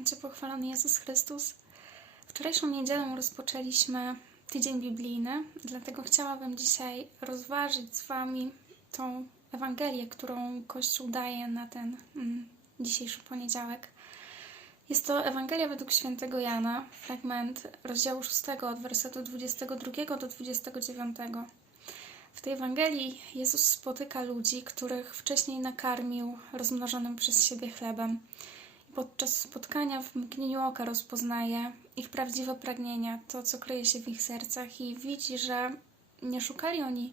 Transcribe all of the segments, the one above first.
Będzie pochwalony Jezus Chrystus. Wczorajszą niedzielę rozpoczęliśmy tydzień biblijny, dlatego chciałabym dzisiaj rozważyć z Wami tą Ewangelię, którą Kościół daje na ten mm, dzisiejszy poniedziałek. Jest to Ewangelia według świętego Jana, fragment rozdziału 6 od wersetu 22 do 29. W tej Ewangelii Jezus spotyka ludzi, których wcześniej nakarmił rozmnożonym przez siebie chlebem. Podczas spotkania w mgnieniu oka rozpoznaje ich prawdziwe pragnienia, to co kryje się w ich sercach i widzi, że nie szukali oni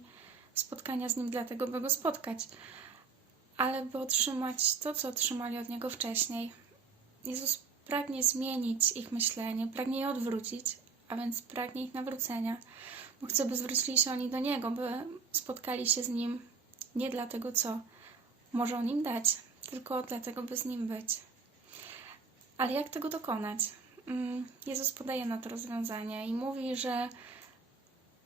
spotkania z Nim dlatego, by Go spotkać, ale by otrzymać to, co otrzymali od Niego wcześniej. Jezus pragnie zmienić ich myślenie, pragnie je odwrócić, a więc pragnie ich nawrócenia, bo chce, by zwrócili się oni do Niego, by spotkali się z Nim nie dlatego, co może on im dać, tylko dlatego, by z Nim być. Ale jak tego dokonać? Mm, Jezus podaje na to rozwiązanie i mówi, że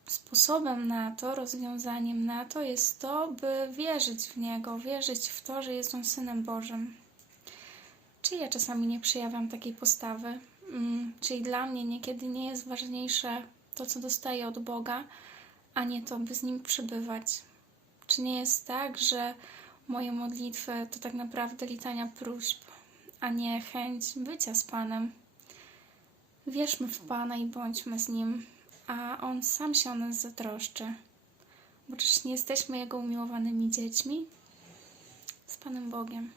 sposobem na to, rozwiązaniem na to jest to, by wierzyć w Niego, wierzyć w to, że jest On Synem Bożym. Czy ja czasami nie przejawiam takiej postawy? Mm, Czyli dla mnie niekiedy nie jest ważniejsze to, co dostaję od Boga, a nie to, by z Nim przybywać? Czy nie jest tak, że moje modlitwy to tak naprawdę litania próśb, a nie chęć bycia z Panem? Wierzmy w Pana i bądźmy z Nim, a On sam się o nas zatroszczy. Bo czyż nie jesteśmy Jego umiłowanymi dziećmi? Z Panem Bogiem.